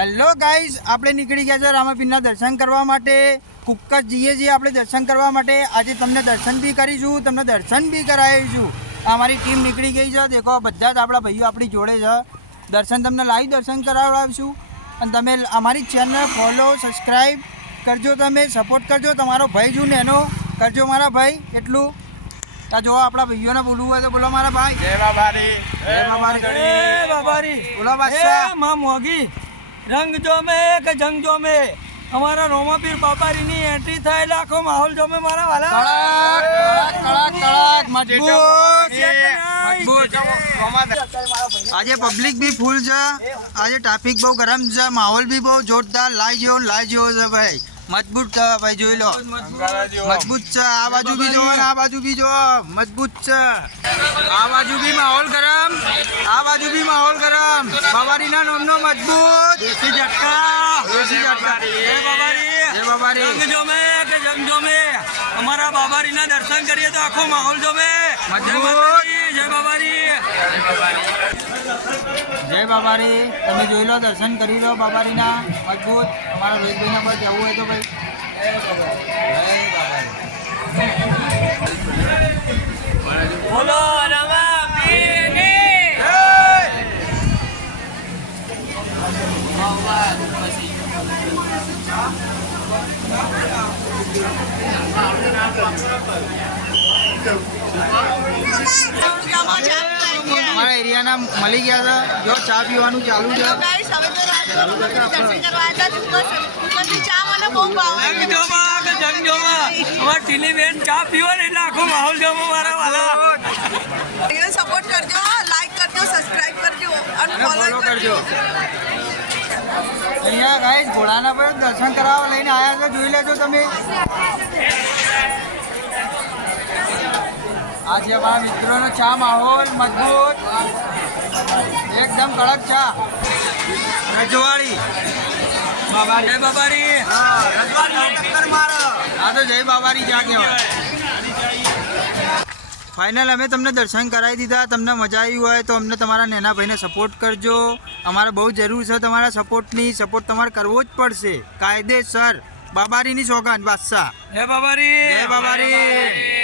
Hello guys, આપણે નીકળી ગયા છે રામાપીરના દર્શન કરવા માટે. કુક્કસ જઈએ છીએ આપણે દર્શન કરવા માટે. આજે તમને દર્શન બી કરીશું, તમને દર્શન બી કરાવીશું. અમારી ટીમ નીકળી ગઈ છે. દેખો, બધા જ આપણા ભાઈઓ આપણી જોડે છે. દર્શન તમને લાઈવ દર્શન કરાવડાવીશું. અને તમે અમારી ચેનલ ફોલો સબસ્ક્રાઈબ કરજો, તમે સપોર્ટ કરજો. તમારો ભાઈ છું ને એનો કરજો મારા ભાઈ. એટલું આ જો આપણા ભાઈઓને બોલવું હોય તો બોલો મારા ભાઈ. જય બાબારી, જય બાબારી, જય બાબારી. બોલો બાદશાહ. માં મોગી રંગ જોમે કે જંગ જોમે, અમારા રોમાપીર બાબારીની એન્ટ્રી થાય એટલે આખો માહોલ જોમે મારા વાલા. કડક મજબૂત. આજે પબ્લિક બી ફૂલ છે. આજે ટ્રાફિક બહુ ગરમ છે, માહોલ બી બહુ જોરદાર. લાઈ જેવો છે ભાઈ. મજબૂત છે ભાઈ, જોઈ લો. મજબૂત છે. આ બાજુ બી જોવો ને આ બાજુ બી જોવો. મજબૂત છે. આ બાજુ બી માહોલ ગરમ, આ બાજુ બી માહોલ ગરમ. બાબારીના નામનો મજબૂત દેશી ઝટકા. જય બાબારી. જય બાબારી. રંગ જોમે કે જંગ જોમે, અમારા બાબારીના દર્શન કરીએ તો આખો માહોલ જોમે. મજબૂત. જય બાબારી. જય બાબારી. તમે જોઈ લો, દર્શન કરી લો બાબારીના. મજબૂત. અમારા રોહિતભાઈના પર જવું હોય તો ભાઈ. બોલો રામાપીરની. અમારા એરિયાના મળી ગયા છે. જો ચા પીવાનું ચાલુ છે. રંગ જોમા કે જંગ જોમા, અમારા ટીની બેન ચા પીવો ને એટલે આખો માહોલ જોમો મારા વાલા. સપોર્ટ કરજો, લાઈક કરજો, સબસ્ક્રાઇબ કરજો અને અને ફોલો ફોલો કરજો. કરજો. અહીંયા ગાઈસ ઘોડાના પર દર્શન કરાવવા લઈને આવ્યા છો. જોઈ લેજો તમે. આ છે અમારા મિત્રોનો ચા માહોલ. મજબૂત, એકદમ કડક ચા. રજવાડી. જય બાબારી. આ તો જય બાબારી ચા કહેવાય. ફાઇનલ અમે તમને દર્શન કરાવી દીધા. તમને મજા આવી હોય તો અમને તમારા નેના ભાઈને સપોર્ટ કરજો. અમારે બહુ જરૂર છે તમારા સપોર્ટની. સપોર્ટ તમારે કરવો જ પડશે કાયદેસર. બાબારીની સોગંદ બાદશાહ. જય બાબારી. જય બાબારી.